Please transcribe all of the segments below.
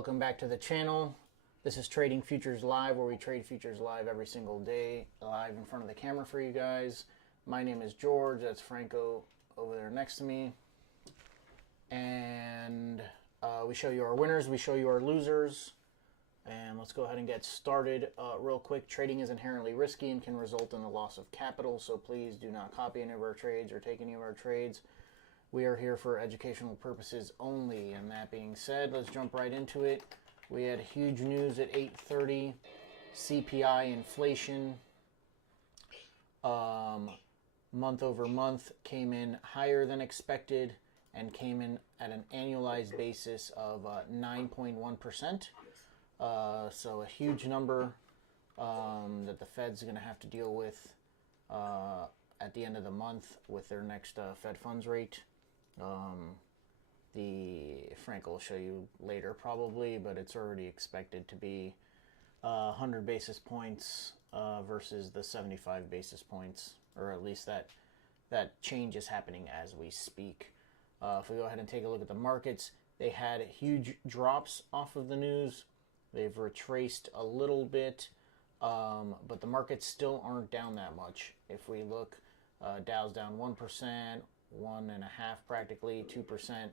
welcome back to the channel. This is Trading Futures Live, where we trade futures live every single day, live in front of the camera for you guys. My name is George. That's Franco over there next to me. And we show you our winners, we show you our losers. And let's go ahead and get started real quick. Trading is inherently risky and can result in the loss of capital, so please do not copy any of our trades or take any of our trades. We are here for educational purposes only. And that being said, let's jump right into it. We had huge news at 8:30. CPI inflation month over month came in higher than expected and came in at an annualized basis of 9.1%. So a huge number that the Fed's going to have to deal with at the end of the month with their next Fed funds rate. Frank will show you later probably, but it's already expected to be 100 basis points versus the 75 basis points, or at least that change is happening as we speak. If we go ahead and take a look at the markets, they had huge drops off of the news. They've retraced a little bit, but the markets still aren't down that much. If we look, Dow's down 1%, 1.5% practically, 2%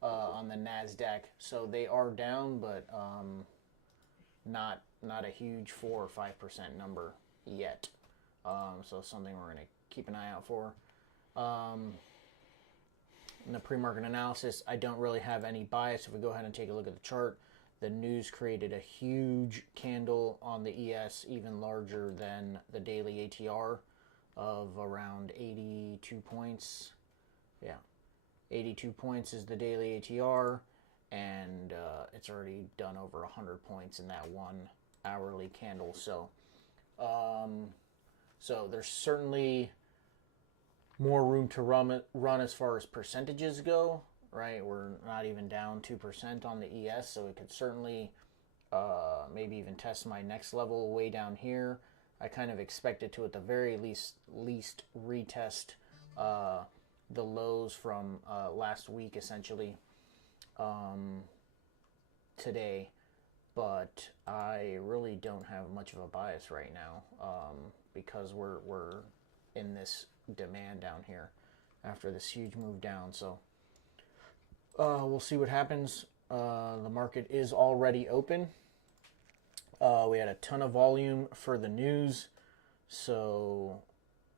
on the Nasdaq. So they are down, but not a huge 4 or 5% number yet. So something we're going to keep an eye out for. In the pre-market analysis, I don't really have any bias. If we go ahead and take a look at the chart, the news created a huge candle on the ES, even larger than the daily ATR of around 82 points. Yeah, 82 points is the daily ATR, and it's already done over 100 points in that 1 hourly candle. So, so there's certainly more room to run as far as percentages go. Right, we're not even down 2% on the ES, so it could certainly maybe even test my next level way down here. I kind of expect it to, at the very least retest the lows from last week, essentially, today. But I really don't have much of a bias right now because we're in this demand down here after this huge move down. So we'll see what happens. The market is already open. We had a ton of volume for the news, so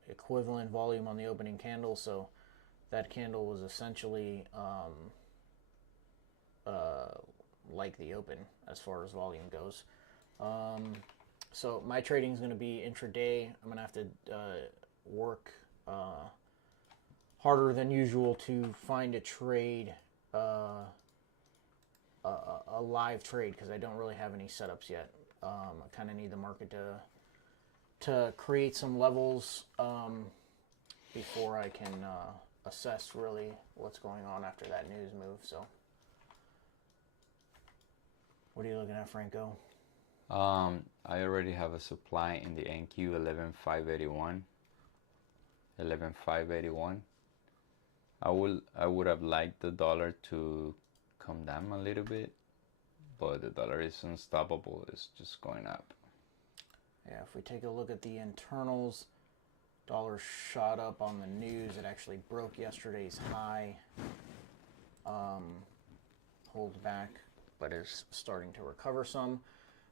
equivalent volume on the opening candle. So that candle was essentially like the open as far as volume goes. So my trading is going to be intraday. I'm going to have to work harder than usual to find a trade. A live trade, because I don't really have any setups yet. I kind of need the market to create some levels before I can assess really what's going on after that news move. So what are you looking at, Franco? I already have a supply in the NQ 11,581. 11,581. I would have liked the dollar to come down a little bit, but the dollar is unstoppable. It's just going up. Yeah, if we take a look at the internals, dollar shot up on the news. It actually broke yesterday's high. Hold back, but is starting to recover some.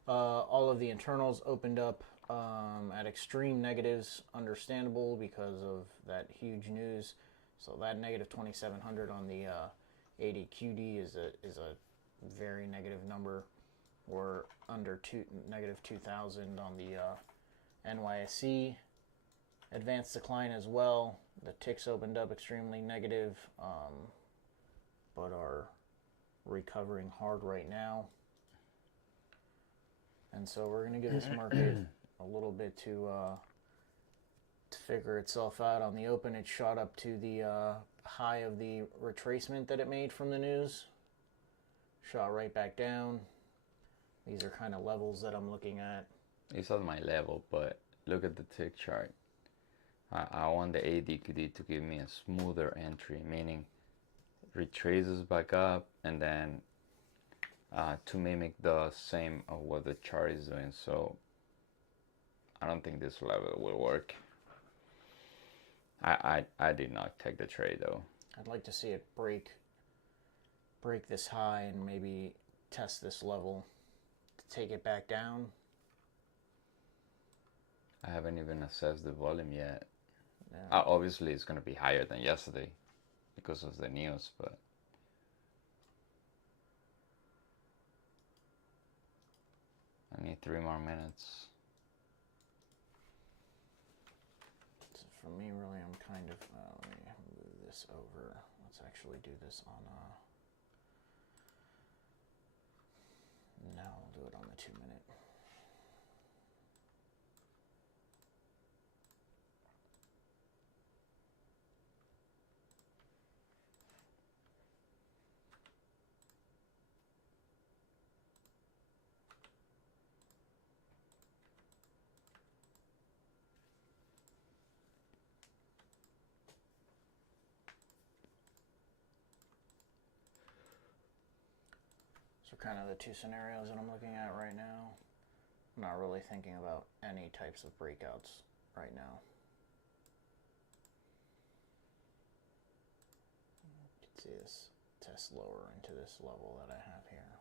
All of the internals opened up at extreme negatives, understandable because of that huge news. So that negative 2,700 on the 80 QD is a very negative number. We're under negative 2,000 on the NYSE. Advanced decline as well. The ticks opened up extremely negative, but are recovering hard right now. And so we're going to give this market a little bit to figure itself out. On the open, it shot up to the high of the retracement that it made from the news. Shot right back down. These are kind of levels that I'm looking at. It's at my level, but look at the tick chart. I want the ADQD to give me a smoother entry, meaning retraces back up and then to mimic the same of what the chart is doing. So I don't think this level will work. I did not take the trade though. I'd like to see it break this high and maybe test this level to take it back down. I haven't even assessed the volume yet. Yeah. Obviously, it's going to be higher than yesterday because of the news, but I need 3 more minutes. So for me, really, I'm kind of, let me move this over. Let's actually do this on now we'll do it on the 2 minute. So kind of the two scenarios that I'm looking at right now. I'm not really thinking about any types of breakouts right now. You can see this test lower into this level that I have here.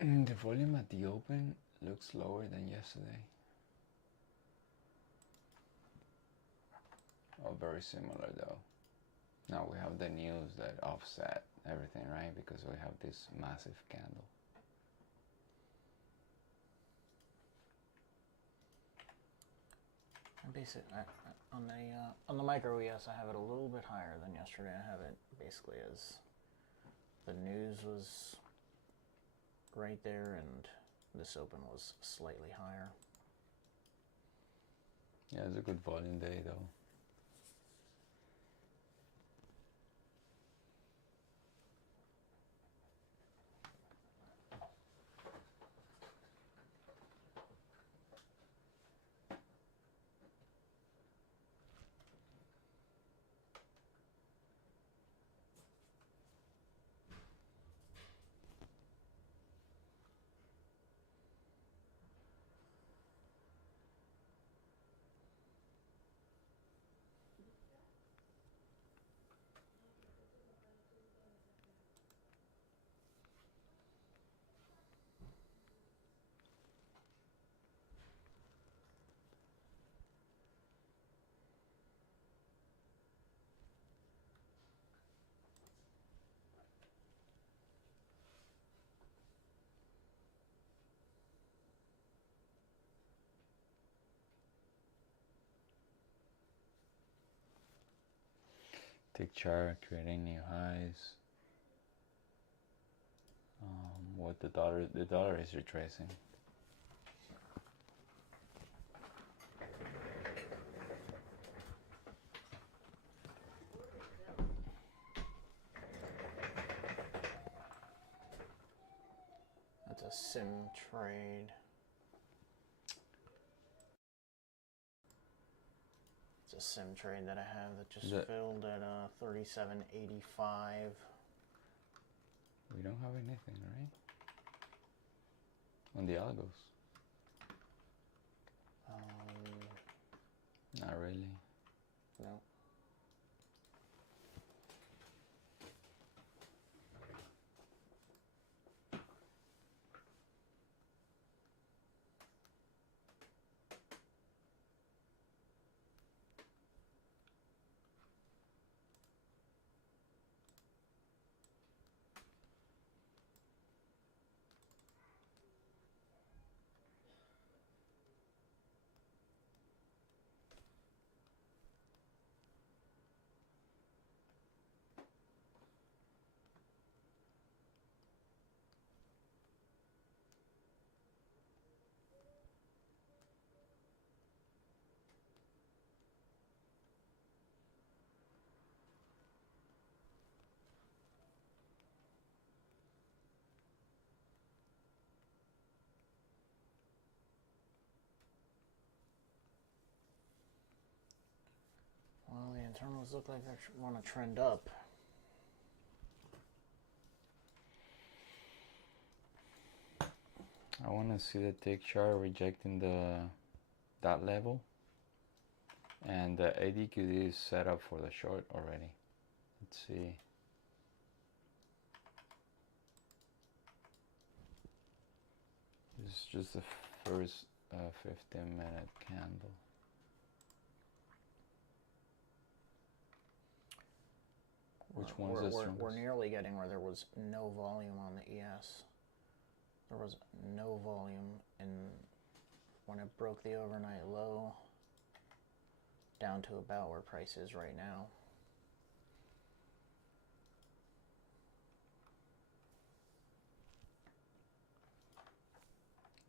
The volume at the open looks lower than yesterday. Oh, very similar though. Now we have the news that offset everything, right? Because we have this massive candle. And basically, on the micro, yes, I have it a little bit higher than yesterday. I have it basically as the news was right there, and this open was slightly higher. Yeah, it's a good volume day though. Tick chart creating new highs. What the dollar is retracing. That's a sim trade. It's a sim trade that I have that just filled at 37.85. We don't have anything, right? On the algos. Not really. No. Well, the internals look like they want to trend up. I want to see the tick chart rejecting that level, and the ADQD is set up for the short already. Let's see. This is just the first 15-minute candle. Which one's the strongest? We're nearly getting where there was no volume on the ES. There was no volume when it broke the overnight low down to about where price is right now.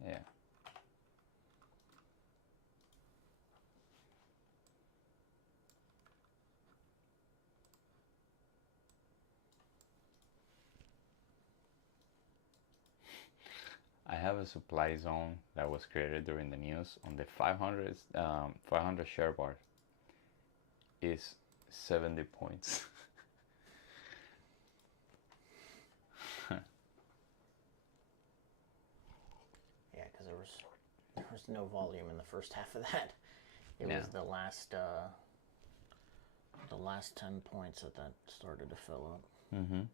Yeah. I have a supply zone that was created during the news on the 500 share bar. Is 70 points. Yeah, because there was no volume in the first half of that. It was the last 10 points that started to fill up. Mm-hmm.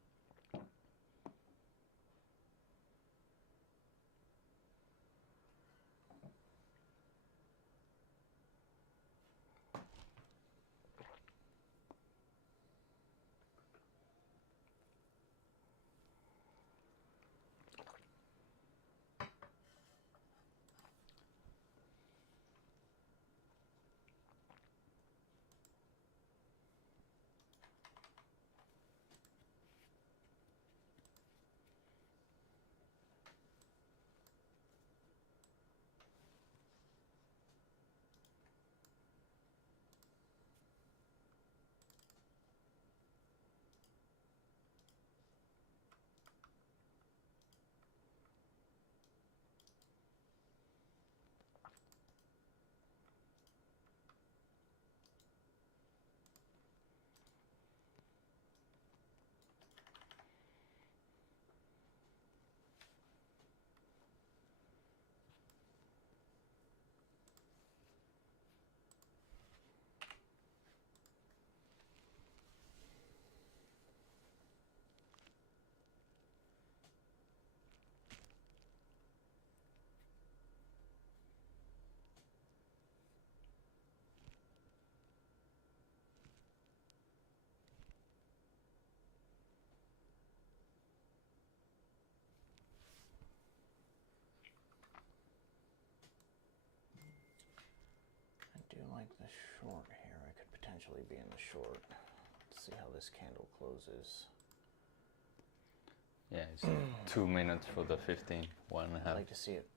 I do like the short here. I could potentially be in the short. Let's see how this candle closes. Yeah, it's 2 minutes for the 15. 1.5. I'd like to see it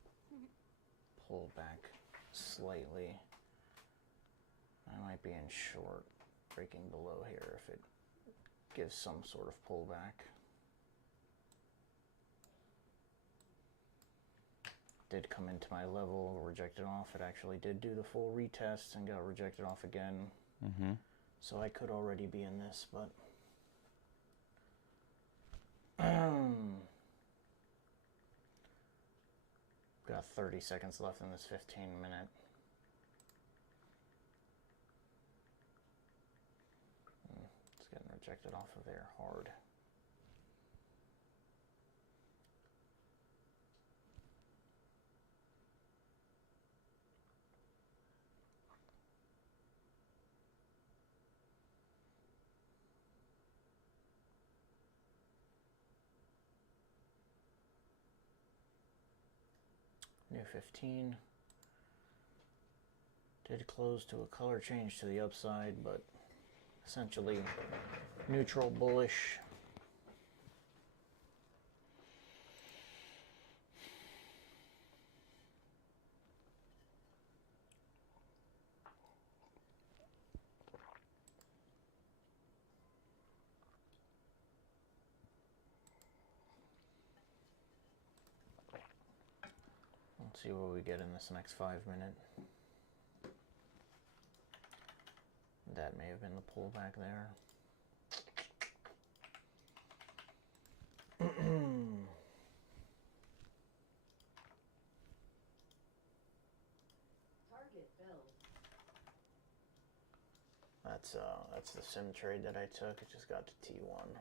pull back slightly. I might be in short, breaking below here if it gives some sort of pullback. Did come into my level, rejected off. It actually did do the full retest and got rejected off again. Mm-hmm. So I could already be in this, but got 30 seconds left in this 15-minute. It's getting rejected off of there hard. New 15. Did close to a color change to the upside, but essentially neutral bullish. Let's see what we get in this next 5-minute. That may have been the pullback there. That's the sim trade that I took. It just got to T1.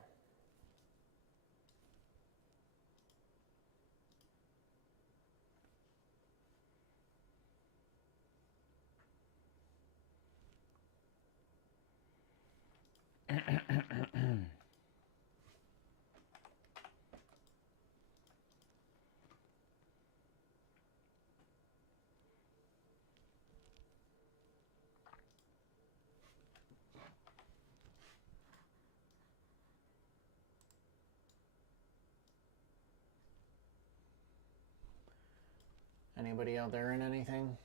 Anybody out there in anything?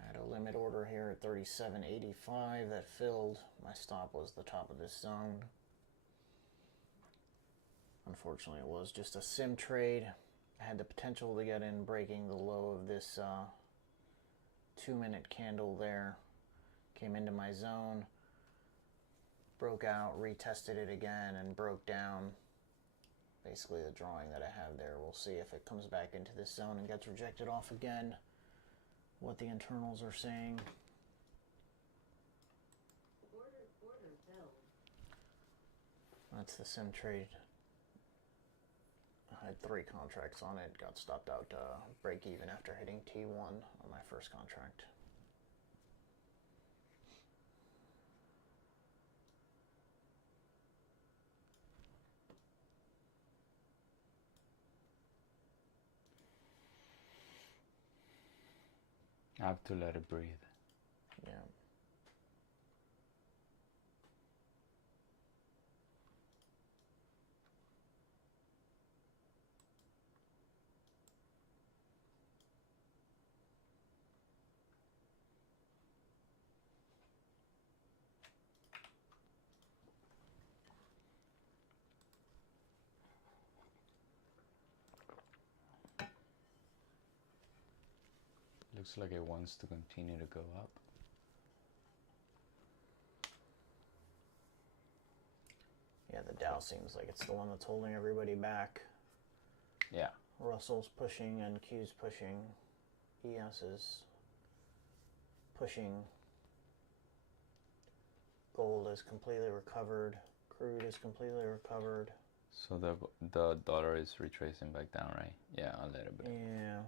I had a limit order here at 37.85 that filled. My stop was the top of this zone. Unfortunately, it was just a sim trade. I had the potential to get in breaking the low of this 2-minute candle there. Came into my zone, broke out, retested it again, and broke down. Basically the drawing that I have there. We'll see if it comes back into this zone and gets rejected off again. What the internals are saying. Order filled. That's the sim trade. I had 3 contracts on it. Got stopped out to break even after hitting T1 on my first contract. I have to let it breathe. Yeah. Looks like it wants to continue to go up. Yeah, the Dow seems like it's the one that's holding everybody back. Yeah. Russell's pushing, NQ's pushing, ES is pushing. Gold is completely recovered. Crude is completely recovered. So the dollar is retracing back down, right? Yeah, a little bit. Yeah.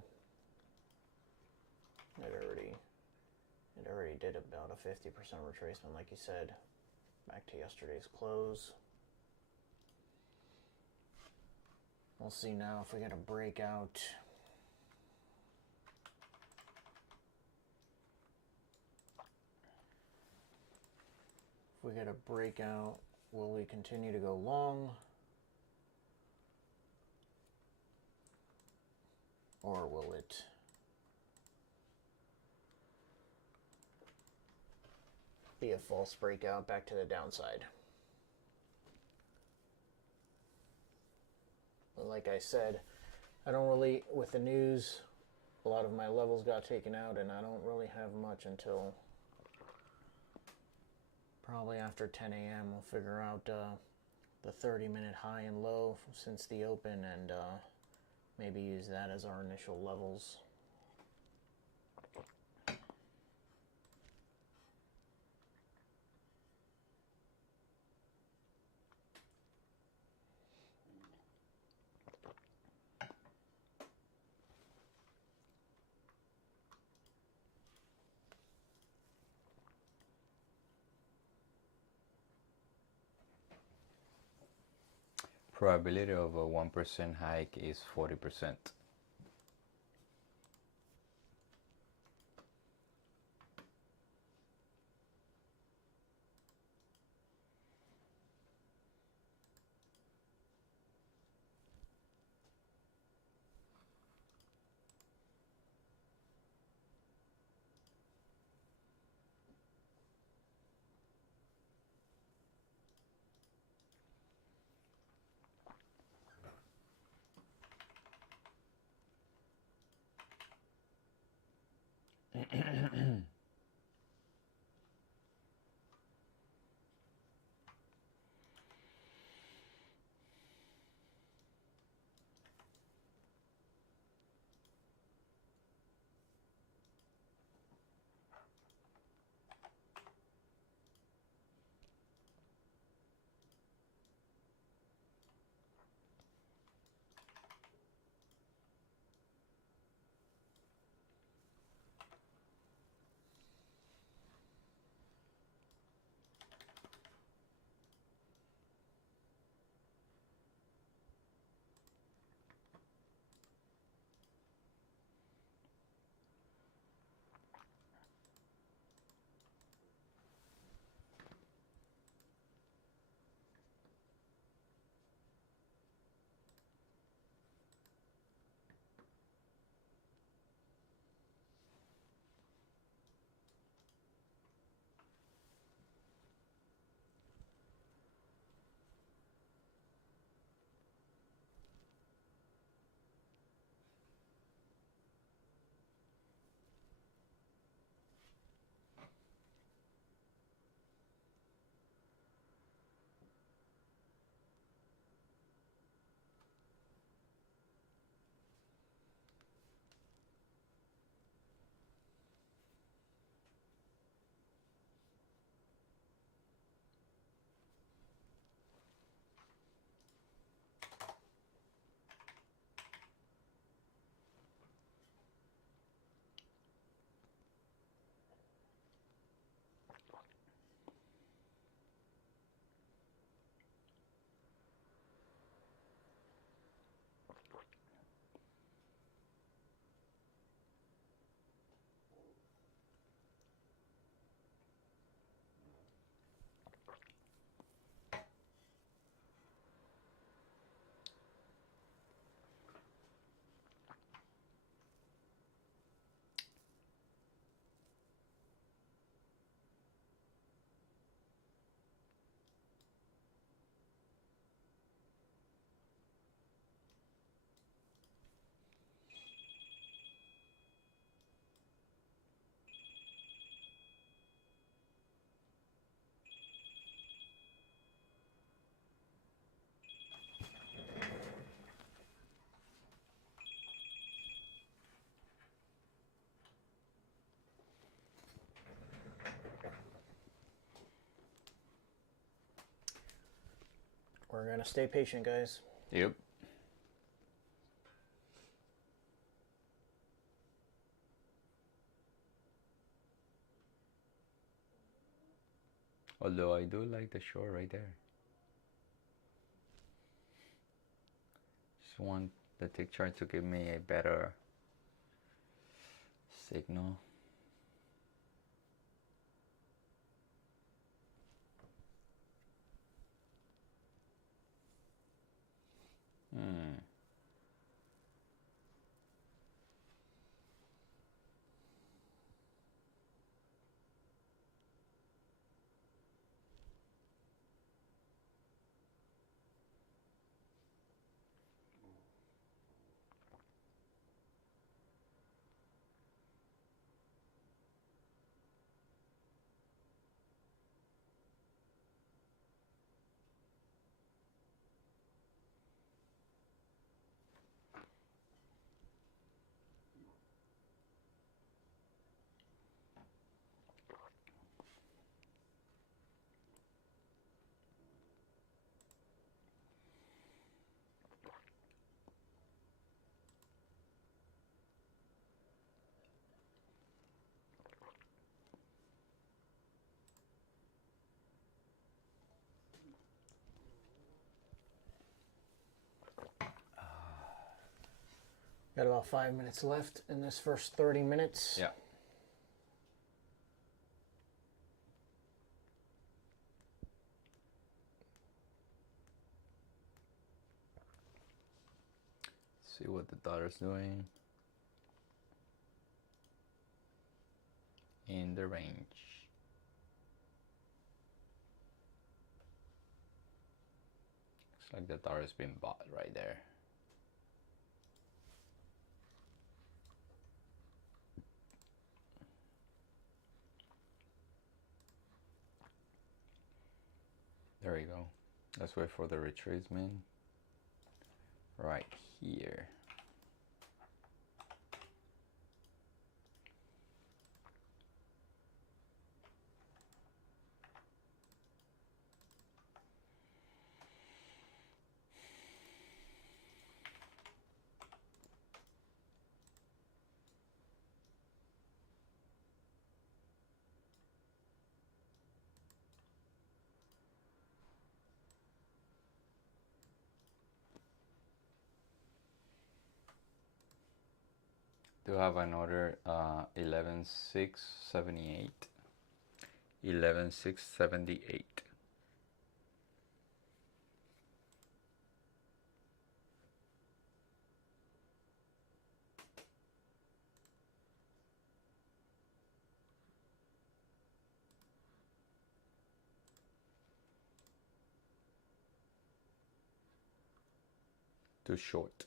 It already did about a 50% retracement, like you said, back to yesterday's close. We'll see now if we get a breakout. If we get a breakout, will we continue to go long? Or will it be a false breakout back to the downside? like I said, I don't really, with the news, a lot of my levels got taken out, and I don't really have much until probably after 10 a.m. We'll figure out the 30-minute high and low since the open, and maybe use that as our initial levels. Probability of a 1% hike is 40%. We're gonna stay patient, guys. Yep. Although I do like the short right there. Just want the tick chart to give me a better signal. Hmm. Got about 5 minutes left in this first 30 minutes. Yeah. See what the dollar's doing. In the range. Looks like the dollar's been bought right there. There you go. Let's wait for the retracement right here. Do have another 11,678. 11,678. Too short.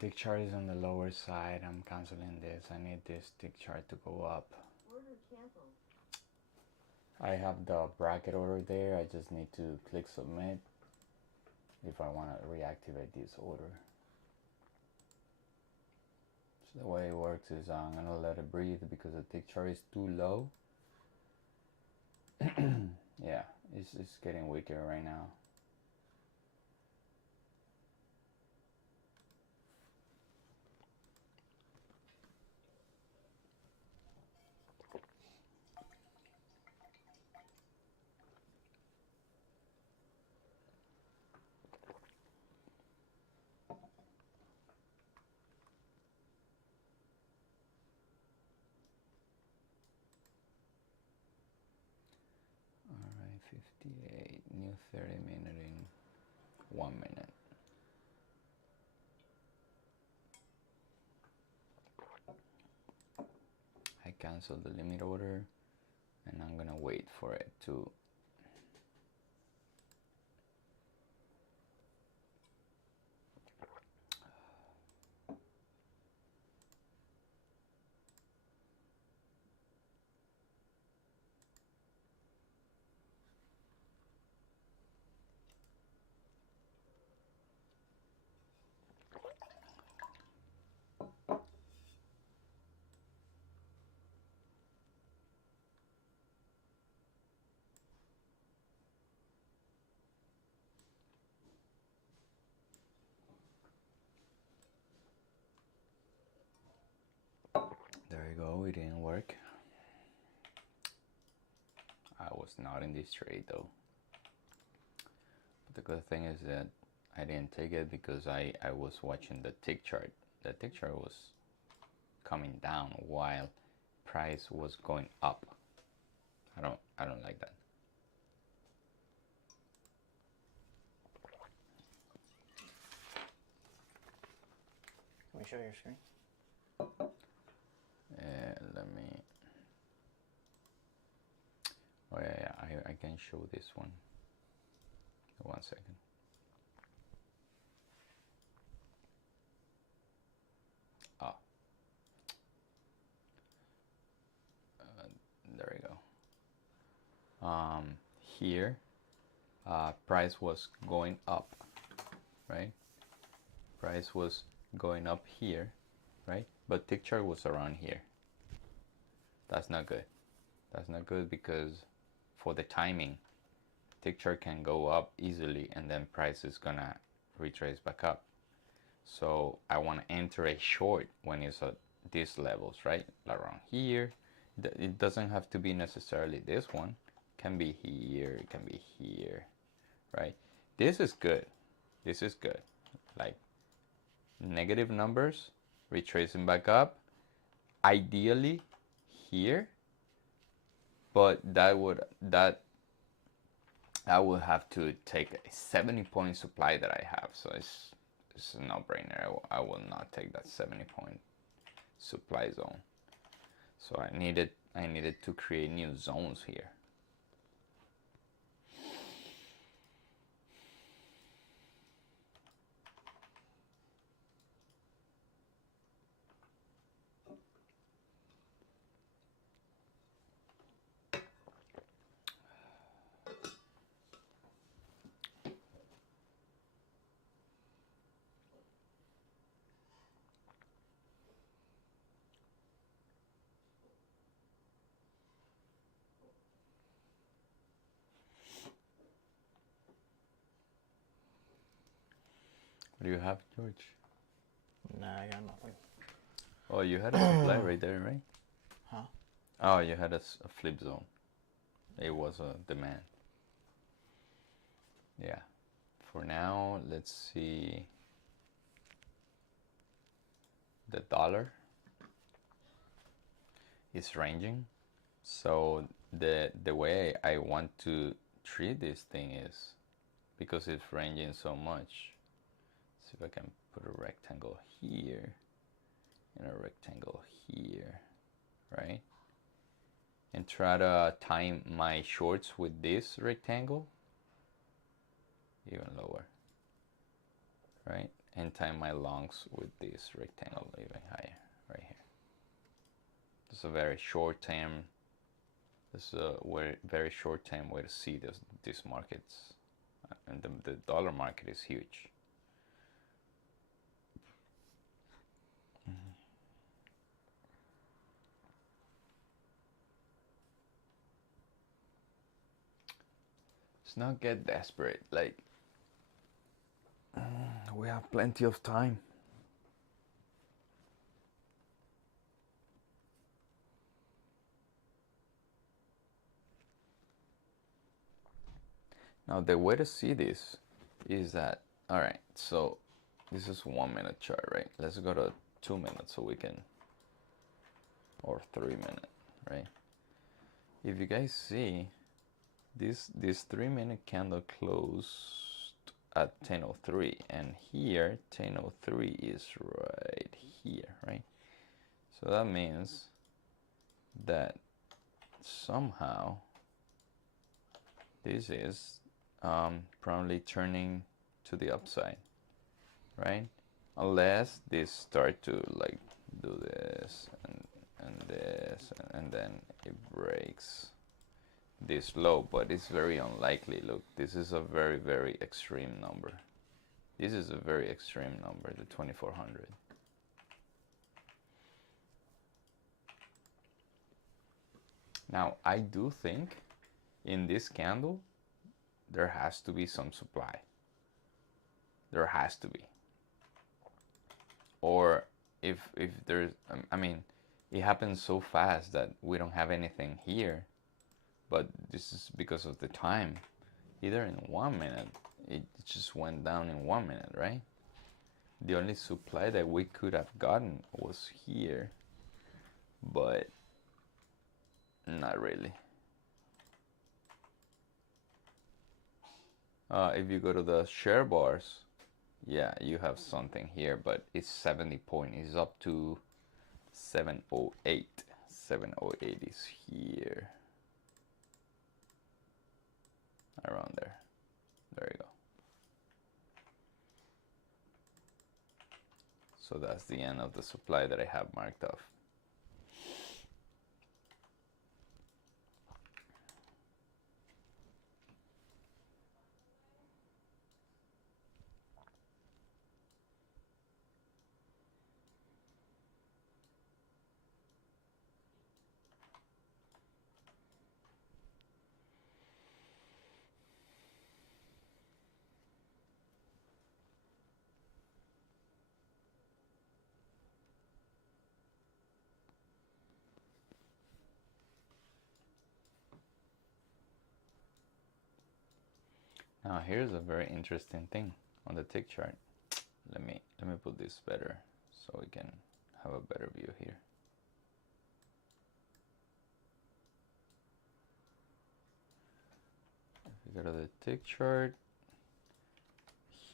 Tick chart is on the lower side. I'm canceling this. I need this tick chart to go up. Order canceled. I have the bracket order there. I just need to click submit if I want to reactivate this order. So the way it works is I'm gonna let it breathe because the tick chart is too low. Yeah, it's getting weaker right now. Alright, 58, new 30-minute in 1 minute. I canceled the limit order and I'm gonna wait for it to there you go, it didn't work. I was not in this trade though. But the good thing is that I didn't take it because I was watching the tick chart. The tick chart was coming down while price was going up. I don't like that. Can we show your screen? Let me. Oh yeah, I can show this one. 1 second. Ah. here price was going up, right? Price was going up here, right? But tick chart was around here. That's not good. That's not good because for the timing, tick chart can go up easily and then price is gonna retrace back up. So I want to enter a short when it's at these levels, right? Around here. It doesn't have to be necessarily this one. It can be here, it can be here, right? This is good. This is good. Like negative numbers, retracing back up. Ideally here, but I would have to take a 70-point supply that I have, so it's a no-brainer. I will not take that 70-point supply zone. So I needed to create new zones here. What do you have, George? Nah, I got nothing. Oh, you had a supply right there, right? Huh? Oh, you had a flip zone. It was a demand. Yeah. For now, let's see. The dollar is ranging. So the way I want to treat this thing is, because it's ranging so much, see if I can put a rectangle here and a rectangle here, right? And try to time my shorts with this rectangle even lower, right? And time my longs with this rectangle even higher, right here. This is a very short term. This is a very short term way to see these markets, and the dollar market is huge. Let's not get desperate. Like, we have plenty of time. Now the way to see this is that, all right, so this is 1 minute chart, right? Let's go to 2 minutes so we can, or 3 minute, right? If you guys see, this 3 minute candle closed at 10:03, and here 10:03 is right here, right? So that means that somehow this is probably turning to the upside, right? Unless this start to like do this and this, and then it breaks this low, but it's very unlikely. Look, this is a very, very extreme number. This is a very extreme number, the 2400. Now, I do think in this candle, there has to be some supply. There has to be. Or if there's, I mean, it happens so fast that we don't have anything here, but this is because of the time. Either in 1 minute, it just went down in 1 minute, right? The only supply that we could have gotten was here, but not really. If you go to the share bars, yeah, you have something here, but it's 70 point. It's up to 708. 708 is here. Around there. There you go. So that's the end of the supply that I have marked off. Now here's a very interesting thing on the tick chart. Let me put this better so we can have a better view here. If we go to the tick chart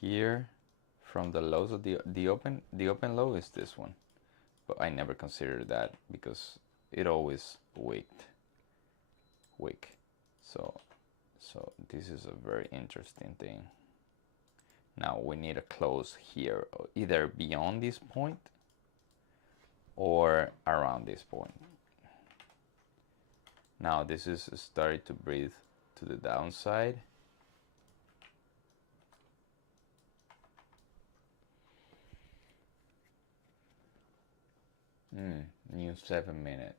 here, from the lows of the open low is this one, but I never considered that because it always wick. So this is a very interesting thing. Now we need to close here, either beyond this point or around this point. Now this is starting to breathe to the downside. New 7-minute.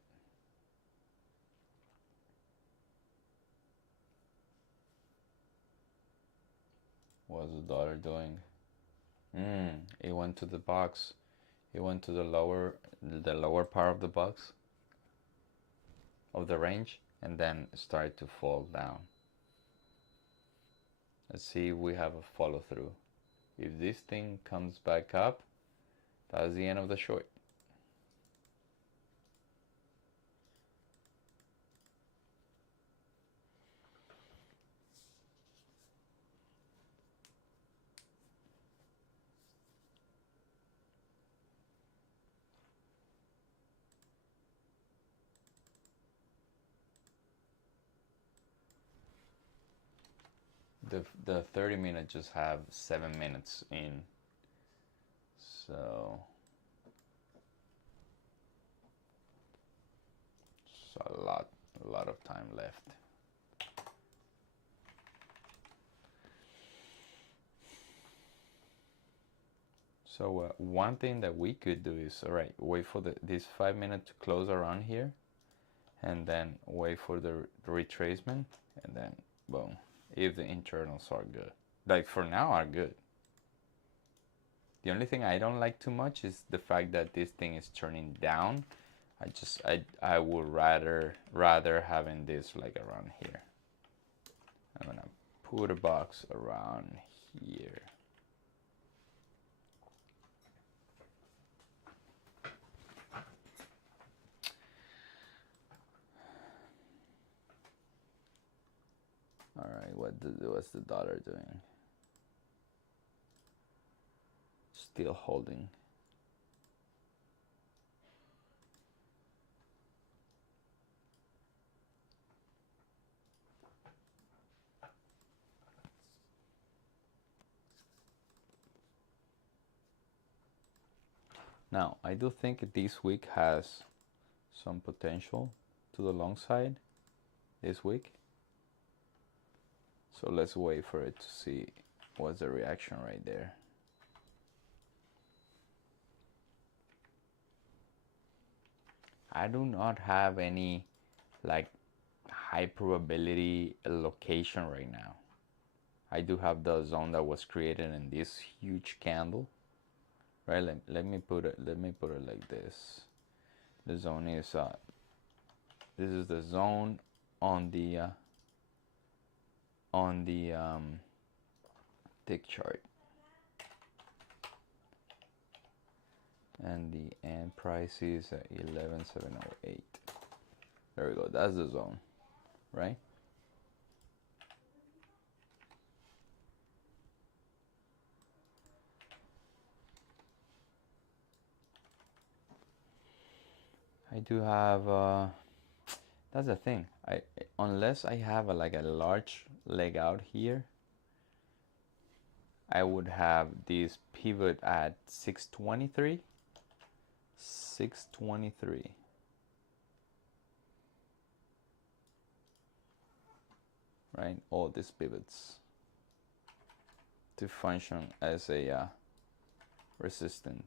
What's the dollar doing? It went to the box. It went to the lower part of the box of the range and then started to fall down. Let's see if we have a follow through. If this thing comes back up, that's the end of the short. The 30-minute just have 7 minutes in, so it's a lot of time left. So one thing that we could do is, all right, wait for this 5 minutes to close around here, and then wait for the retracement, and then boom. If the internals are good, like for now are good. The only thing I don't like too much is the fact that this thing is turning down. I would rather having this like around here. I'm gonna put a box around here. All right, what's the dollar doing? Still holding. Now, I do think this week has some potential to the long side this week. So let's wait for it to see what's the reaction right there. I do not have any like high probability location right now. I do have the zone that was created in this huge candle. Right, let me put it like this. The zone is this is the zone on the tick chart, and the end price is at 11,708. There we go. That's the zone, right? I do have that's the thing. Unless I have like a large leg out here, I would have this pivot at 623. Right, all these pivots to function as a resistance,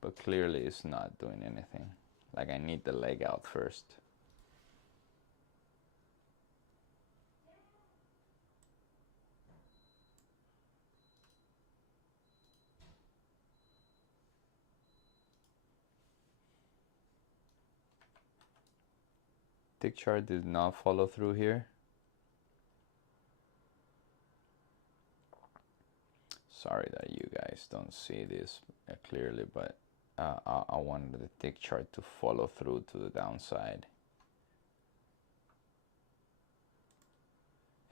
but clearly it's not doing anything. Like I need the leg out first. Tick chart did not follow through here. Sorry that you guys don't see this clearly, but I wanted the tick chart to follow through to the downside,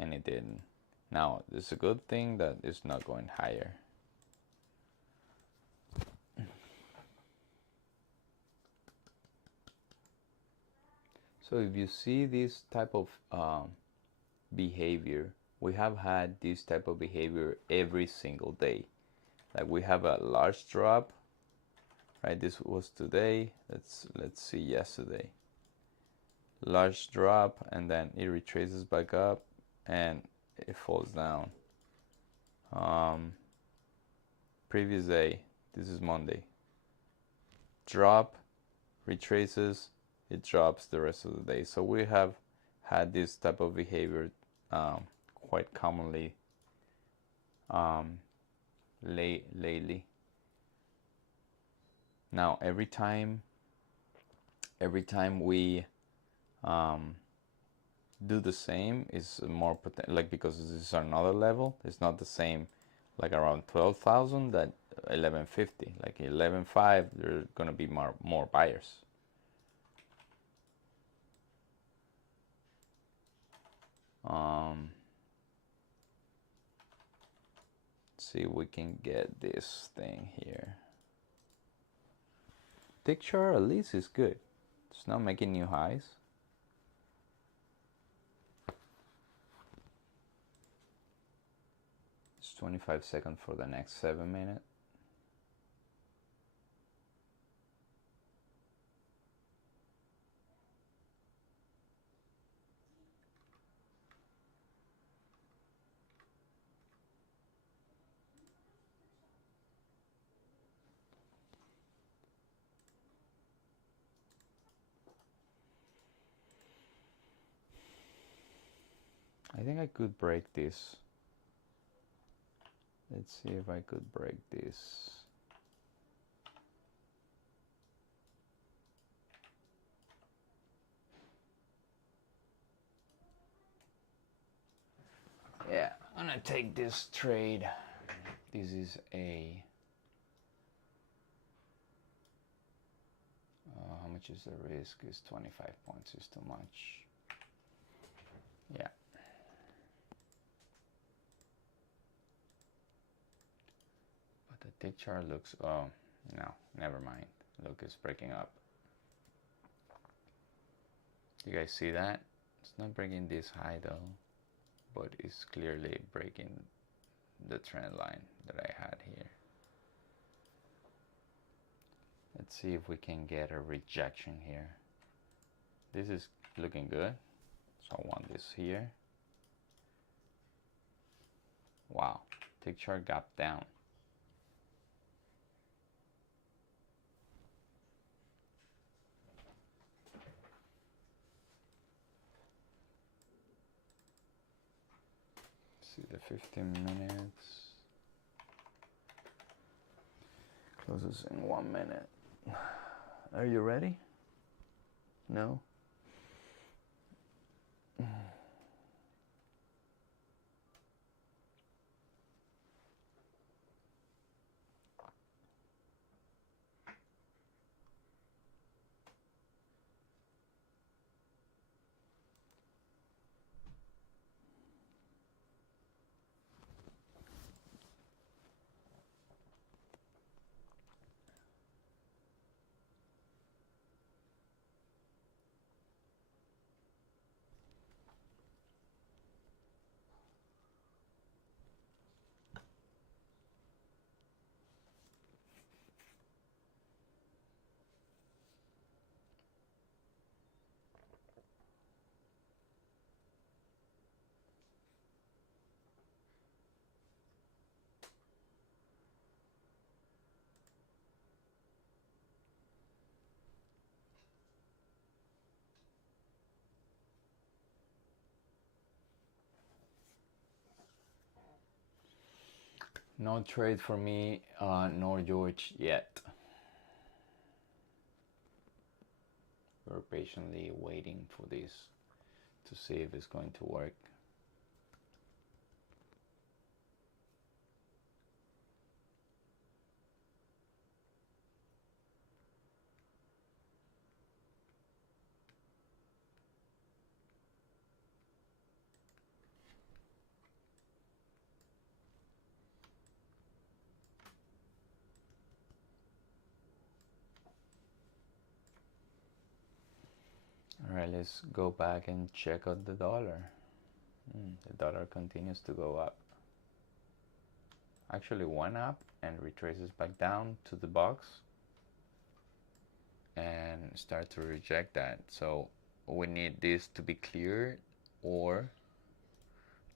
and it didn't. Now, it's a good thing that it's not going higher. So if you see this type of behavior, we have had this type of behavior every single day. Like we have a large drop, right? This was today. Let's see yesterday. Large drop, and then it retraces back up and it falls down. Previous day, this is Monday. Drop, retraces, it drops the rest of the day. So we have had this type of behavior quite commonly lately. Now every time we do the same is more like, because this is another level, it's not the same like around 12,000 that 1150. Like 11.5, there's gonna be more buyers. See if we can get this thing here. Tick chart at least is good. It's not making new highs. It's 25 seconds for the next 7 minutes. I think I could break this. Let's see if I could break this. Yeah, I'm gonna take this trade. This is a how much is the risk? Is 25 points is too much. Yeah. But the tick chart looks, oh no, never mind. Look, it's breaking up. You guys see that? It's not breaking this high though, but it's clearly breaking the trend line that I had here. Let's see if we can get a rejection here. This is looking good, so I want this here. Wow, tick chart gap down. See the 15 minutes. Closes in 1 minute. Are you ready? No? No trade for me, nor George yet. We're patiently waiting for this to see if it's going to work. All right, let's go back and check out the dollar. The dollar continues to go up. Actually went up and retraces back down to the box and start to reject that. So we need this to be cleared, or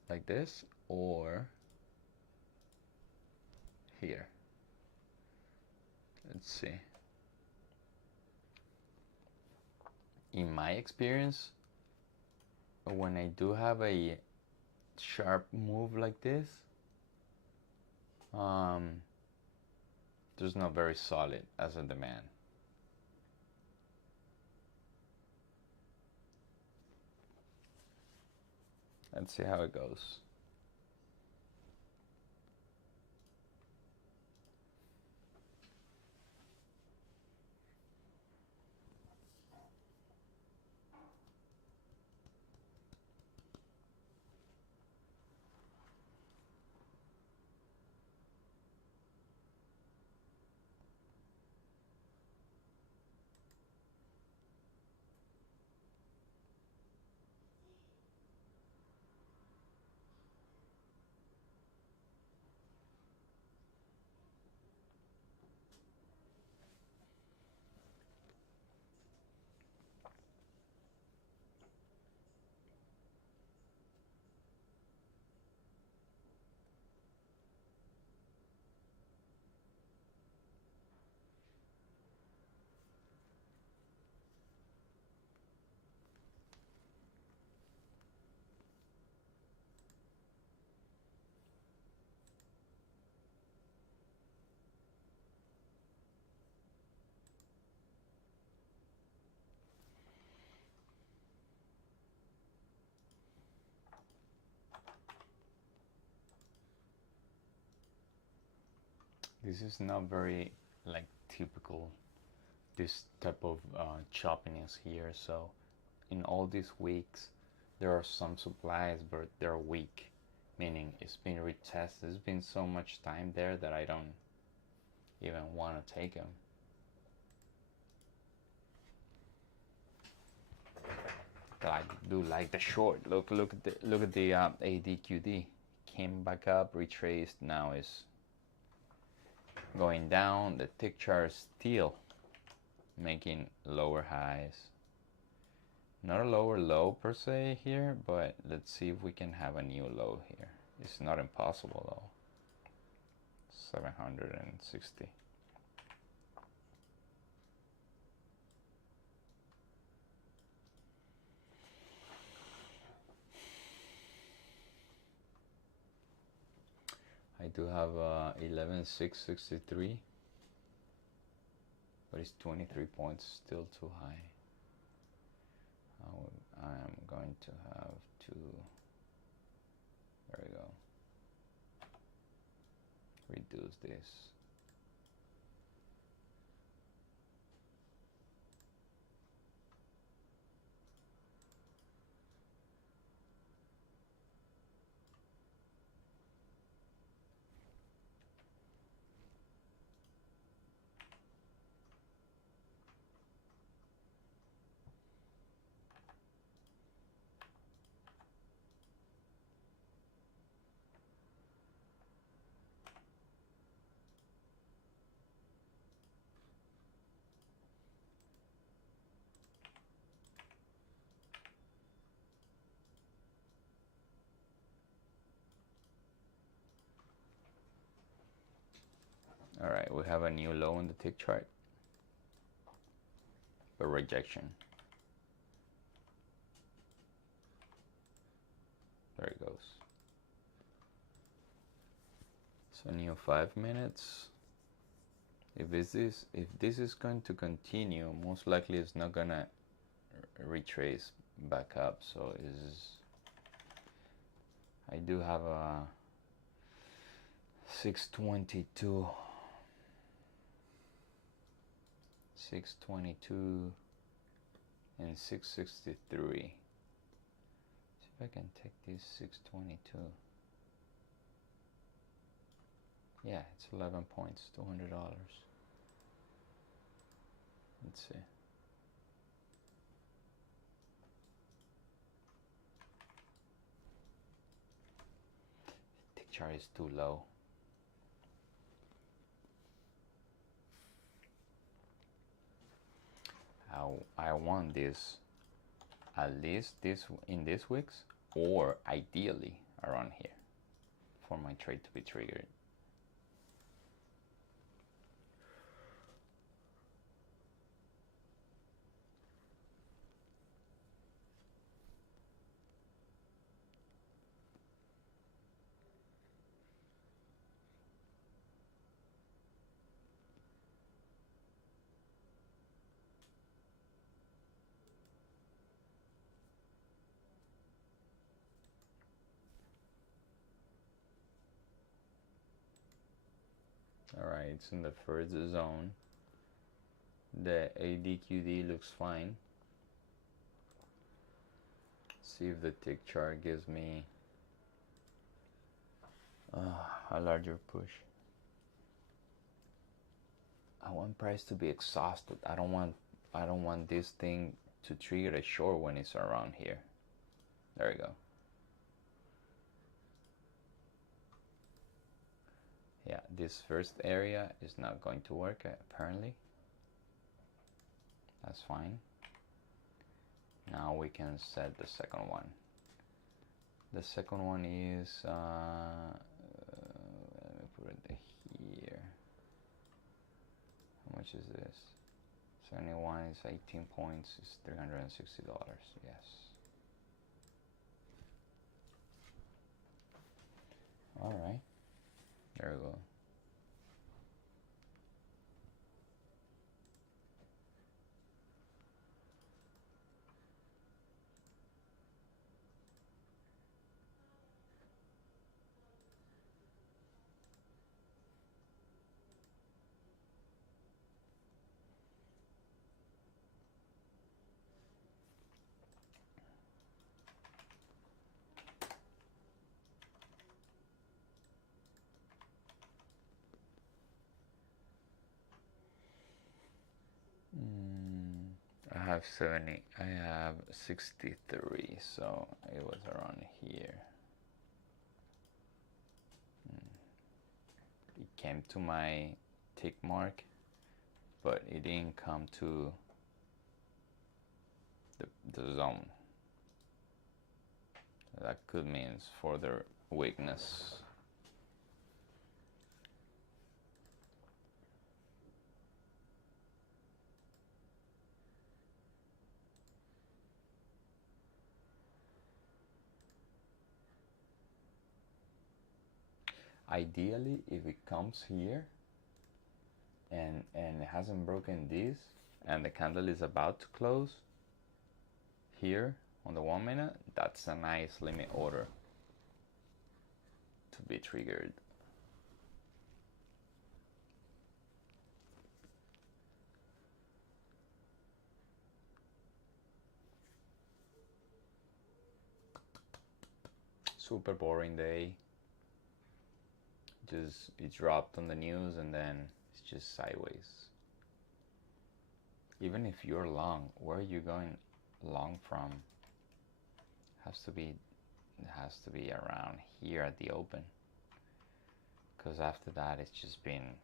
like this, or here. Let's see. In my experience, when I do have a sharp move like this, there's not very solid as a demand. Let's see how it goes. This is not very like typical, this type of choppiness here. So in all these weeks there are some supplies, but they're weak, meaning it's been retested. There's been so much time there that I don't even want to take them. I do like the short. Look at the ADQD. Came back up, retraced, now is going down. The tick chart is still making lower highs. Not a lower low per se here, but let's see if we can have a new low here. It's not impossible though. 760. I do have 11,663, but it's 23 points, still too high. I'm going to have to, there we go, reduce this. All right, we have a new low in the tick chart, but rejection. There it goes. So new 5 minutes. If this is going to continue, most likely it's not gonna retrace back up. So I do have a 622, 622, and 663. See if I can take this 622. Yeah, it's 11 points, $200. Let's see. chart is too low. I want this at least this in these weeks, or ideally around here, for my trade to be triggered. Alright, it's in the first zone. The ADQD looks fine. See if the tick chart gives me a larger push. I want price to be exhausted. I don't want this thing to trigger a short when it's around here. There we go. Yeah, this first area is not going to work apparently. That's fine. Now we can set the second one. The second one is let me put it here. How much is this? 71 is 18 points, is $360. Yes. All right. There we go. I have 70, I have 63, so it was around here. It came to my tick mark, but it didn't come to the zone. That could mean further weakness. Ideally, if it comes here and it hasn't broken this, and the candle is about to close here on the 1 minute, that's a nice limit order to be triggered. Super boring day. Just it dropped on the news and then it's just sideways. Even if you're long, where are you going long from? It has to be around here at the open, because after that it's just been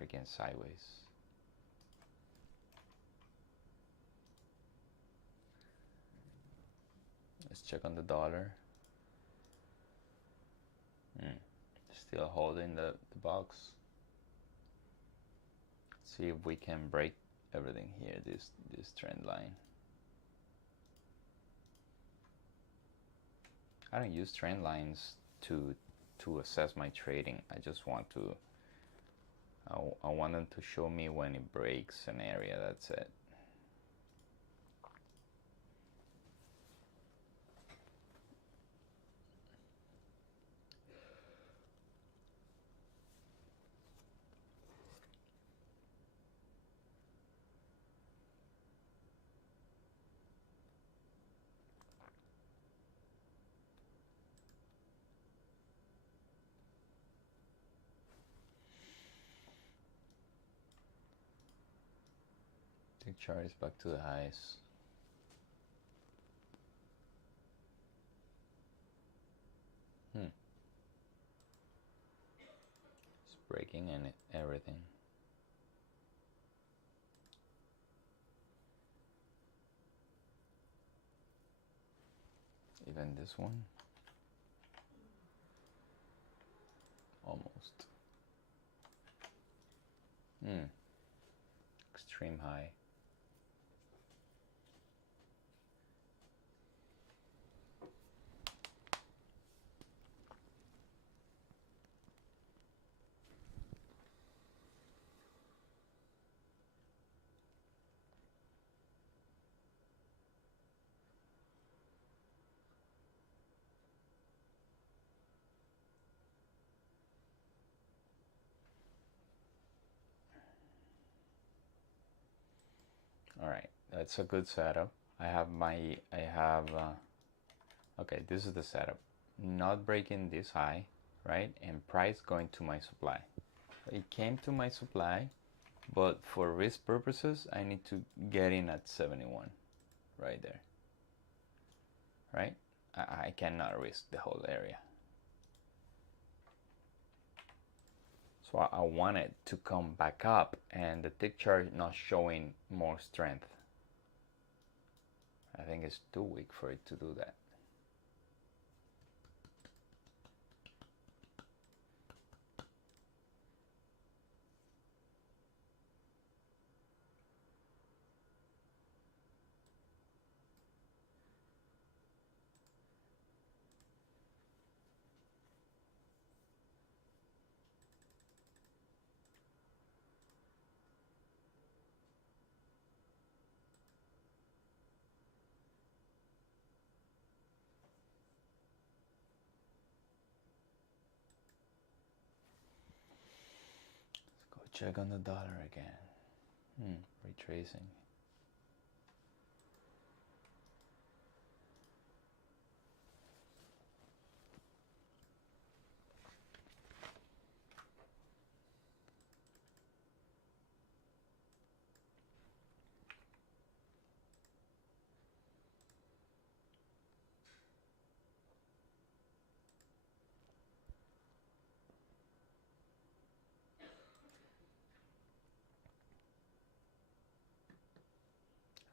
freaking sideways. Let's check on the dollar. Still holding the box. See if we can break everything here, this trend line. I don't use trend lines to assess my trading. I just want to I want them to show me when it breaks an area. That's it. Tick chart is back to the highs. breaking and everything. Even this one. Almost. Extreme high. All right, that's a good setup. Okay, this is the setup. Not breaking this high, right? And price going to my supply. It came to my supply, but for risk purposes, I need to get in at 71, right there, right? I cannot risk the whole area. So I want it to come back up, and the tick chart not showing more strength. I think it's too weak for it to do that. Check on the dollar again. Retracing.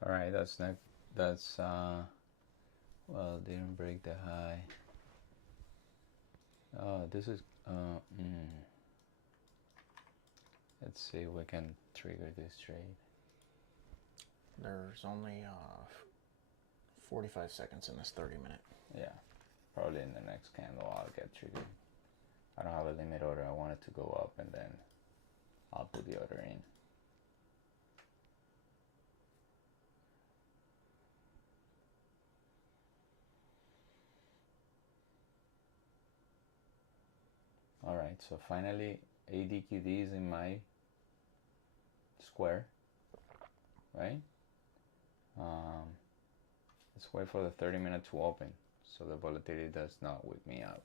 All right, well, didn't break the high. Oh, this is let's see if we can trigger this trade. There's only 45 seconds in this 30-minute. Yeah, probably in the next candle I'll get triggered. I don't have a limit order. I want it to go up, and then I'll put the order in. All right, so finally ADQD is in my square, right? Let's wait for the 30-minute to open so the volatility does not whip me out.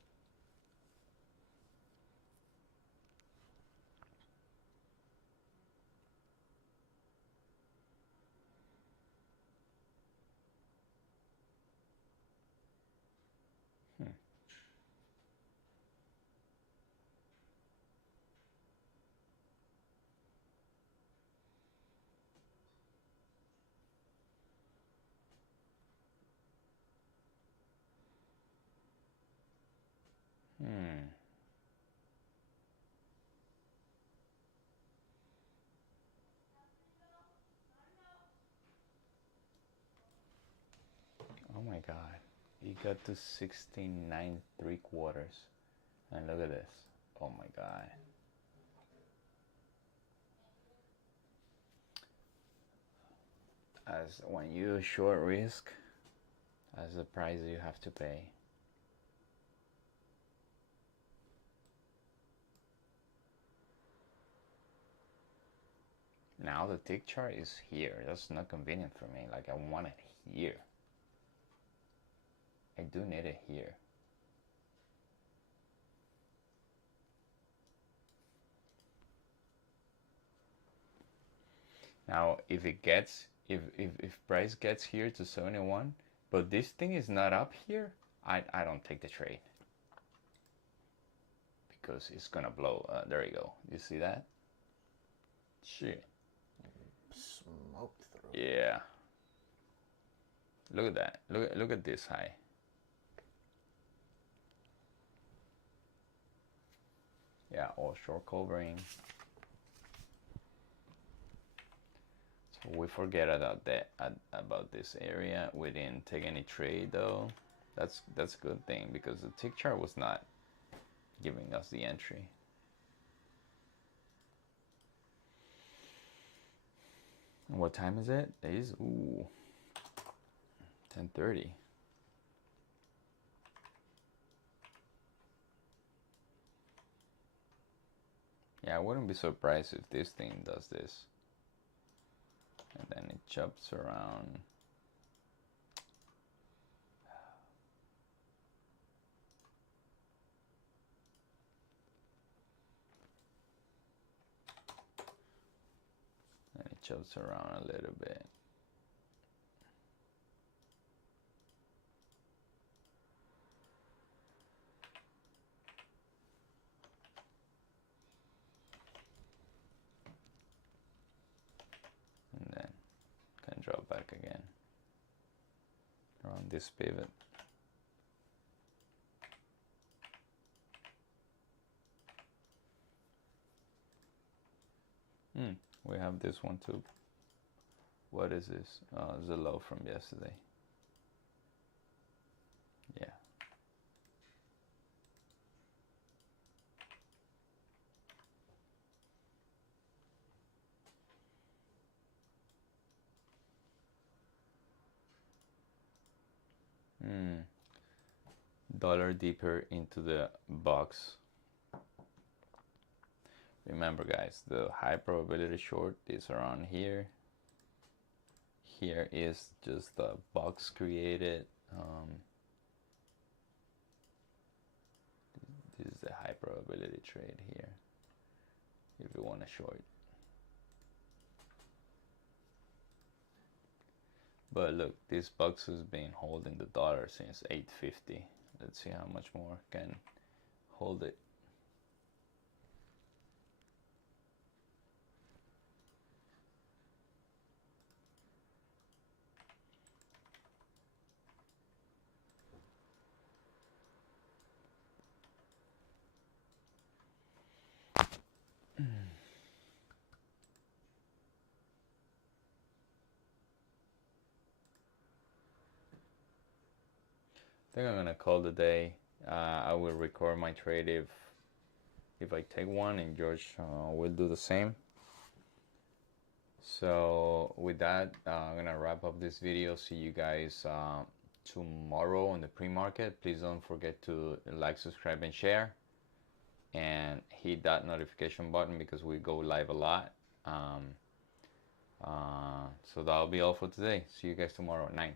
Oh my God, he got to 69.75, and look at this. Oh my God. As when you short risk, that's the price you have to pay. Now the tick chart is here. That's not convenient for me. Like, I want it here. I do need it here. Now if price gets here to 71, but this thing is not up here, I don't take the trade, because it's gonna blow. There you go. You see that? Shit. Smoked through. Yeah. Look at that. Look at this high. Yeah, all short covering. So we forget about that, about this area. We didn't take any trade though. That's a good thing because the tick chart was not giving us the entry. And what time is it? It is 10:30. Yeah, I wouldn't be surprised if this thing does this. And then it jumps around. And it jumps around a little bit. And then can drop back again around this pivot. We have this one too. What is this? It's a low from yesterday. Yeah. Dollar deeper into the box. Remember guys, the high probability short is around here. Here is just the box created. This is the high probability trade here if you want to short. But look, this box has been holding the dollar since 8.50. Let's see how much more can hold it. I think I'm gonna call the day. I will record my trade if I take one, and George will do the same. So with that, I'm gonna wrap up this video. See you guys tomorrow on the pre-market. Please don't forget to like, subscribe, and share, and hit that notification button because we go live a lot. So that'll be all for today. See you guys tomorrow at 9.